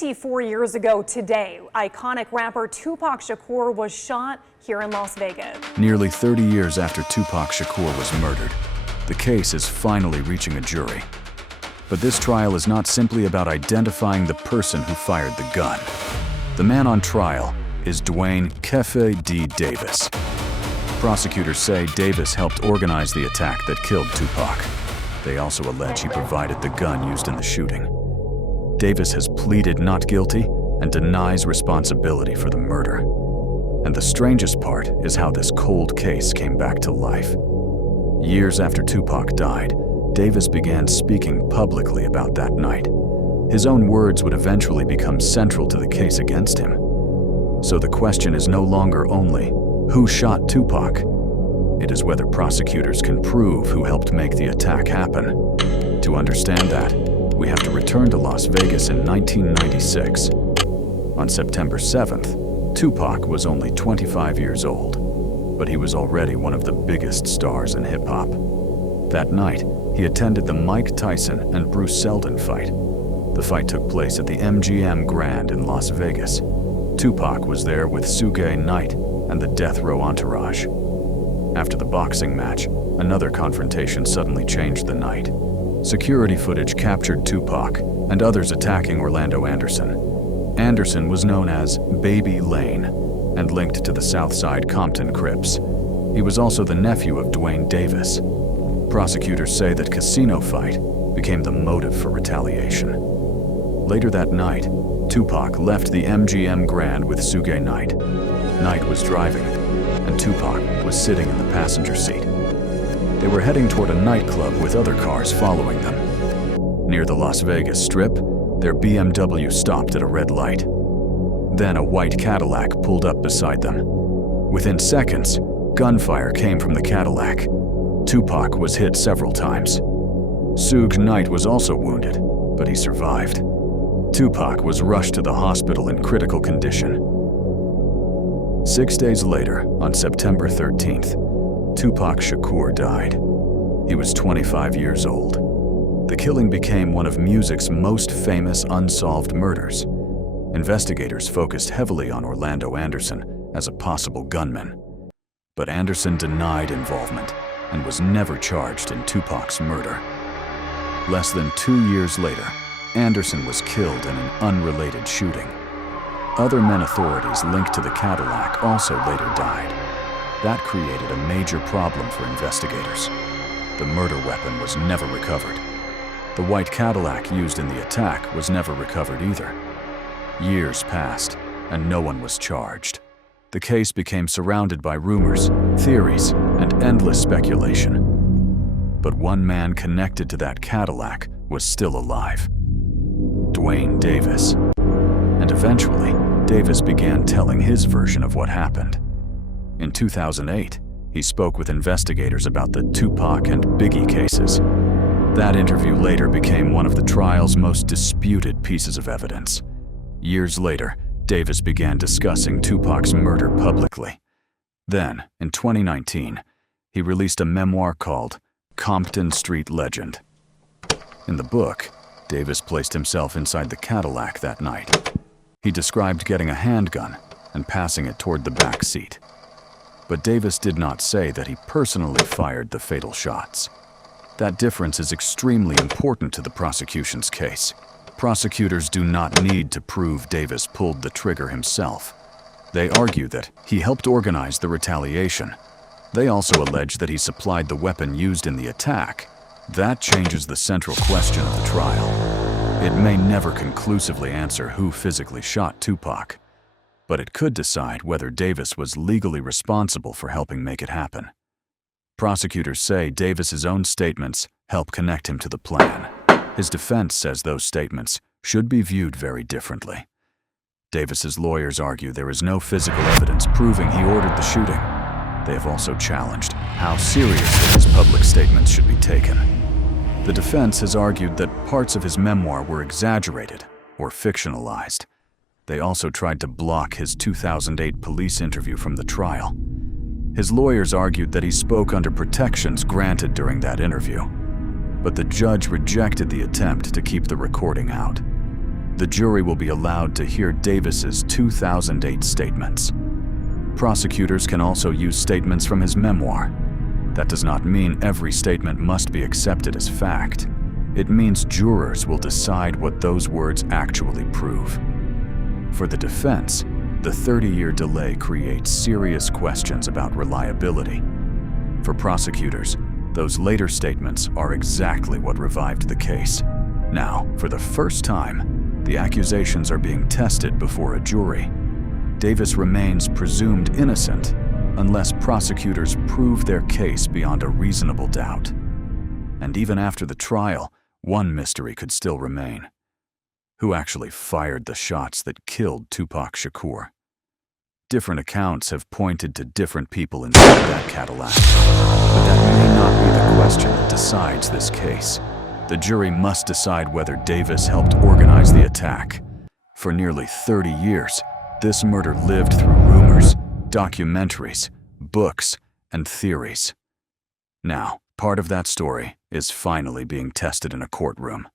4 years ago today, iconic rapper Tupac Shakur was shot here in Las Vegas. Nearly 30 years after Tupac Shakur was murdered, the case is finally reaching a jury. But this trial is not simply about identifying the person who fired the gun. The man on trial is Duane Keffe D. Davis. Prosecutors say Davis helped organize the attack that killed Tupac. They also allege he provided the gun used in the shooting. Davis has pleaded not guilty and denies responsibility for the murder. And the strangest part is how this cold case came back to life. Years after Tupac died, Davis began speaking publicly about that night. His own words would eventually become central to the case against him. So the question is no longer only, who shot Tupac? It is whether prosecutors can prove who helped make the attack happen. To understand that, we have to return to Las Vegas in 1996. On September 7th, Tupac was only 25 years old, but he was already one of the biggest stars in hip-hop. That night, he attended the Mike Tyson and Bruce Seldon fight. The fight took place at the MGM Grand in Las Vegas. Tupac was there with Suge Knight and the Death Row entourage. After the boxing match, another confrontation suddenly changed the night. Security footage captured Tupac and others attacking Orlando Anderson. Anderson was known as Baby Lane and linked to the Southside Compton Crips. He was also the nephew of Duane Davis. Prosecutors say that casino fight became the motive for retaliation. Later that night, Tupac left the MGM Grand with Suge Knight. Knight was driving, and Tupac was sitting in the passenger seat. They were heading toward a nightclub with other cars following them. Near the Las Vegas Strip, their BMW stopped at a red light. Then a white Cadillac pulled up beside them. Within seconds, gunfire came from the Cadillac. Tupac was hit several times. Suge Knight was also wounded, but he survived. Tupac was rushed to the hospital in critical condition. 6 days later, on September 13th, Tupac Shakur died. He was 25 years old. The killing became one of music's most famous unsolved murders. Investigators focused heavily on Orlando Anderson as a possible gunman. But Anderson denied involvement and was never charged in Tupac's murder. Less than 2 years later, Anderson was killed in an unrelated shooting. Other men authorities linked to the Cadillac also later died. That created a major problem for investigators. The murder weapon was never recovered. The white Cadillac used in the attack was never recovered either. Years passed, and no one was charged. The case became surrounded by rumors, theories, and endless speculation. But one man connected to that Cadillac was still alive: Duane Davis. And eventually, Davis began telling his version of what happened. In 2008, he spoke with investigators about the Tupac and Biggie cases. That interview later became one of the trial's most disputed pieces of evidence. Years later, Davis began discussing Tupac's murder publicly. Then, in 2019, he released a memoir called Compton Street Legend. In the book, Davis placed himself inside the Cadillac that night. He described getting a handgun and passing it toward the back seat. But Davis did not say that he personally fired the fatal shots. That difference is extremely important to the prosecution's case. Prosecutors do not need to prove Davis pulled the trigger himself. They argue that he helped organize the retaliation. They also allege that he supplied the weapon used in the attack. That changes the central question of the trial. It may never conclusively answer who physically shot Tupac, but it could decide whether Davis was legally responsible for helping make it happen. Prosecutors say Davis's own statements help connect him to the plan. His defense says those statements should be viewed very differently. Davis's lawyers argue there is no physical evidence proving he ordered the shooting. They have also challenged how seriously his public statements should be taken. The defense has argued that parts of his memoir were exaggerated or fictionalized. They also tried to block his 2008 police interview from the trial. His lawyers argued that he spoke under protections granted during that interview, but the judge rejected the attempt to keep the recording out. the jury will be allowed to hear Davis's 2008 statements. Prosecutors can also use statements from his memoir. That does not mean every statement must be accepted as fact. It means jurors will decide what those words actually prove. For the defense, the 30-year delay creates serious questions about reliability. For prosecutors, those later statements are exactly what revived the case. Now, for the first time, the accusations are being tested before a jury. Davis remains presumed innocent unless prosecutors prove their case beyond a reasonable doubt. And even after the trial, one mystery could still remain. Who actually fired the shots that killed Tupac Shakur? Different accounts have pointed to different people inside that Cadillac. But that may not be the question that decides this case. The jury must decide whether Davis helped organize the attack. For nearly 30 years, this murder lived through rumors, documentaries, books, and theories. Now, part of that story is finally being tested in a courtroom.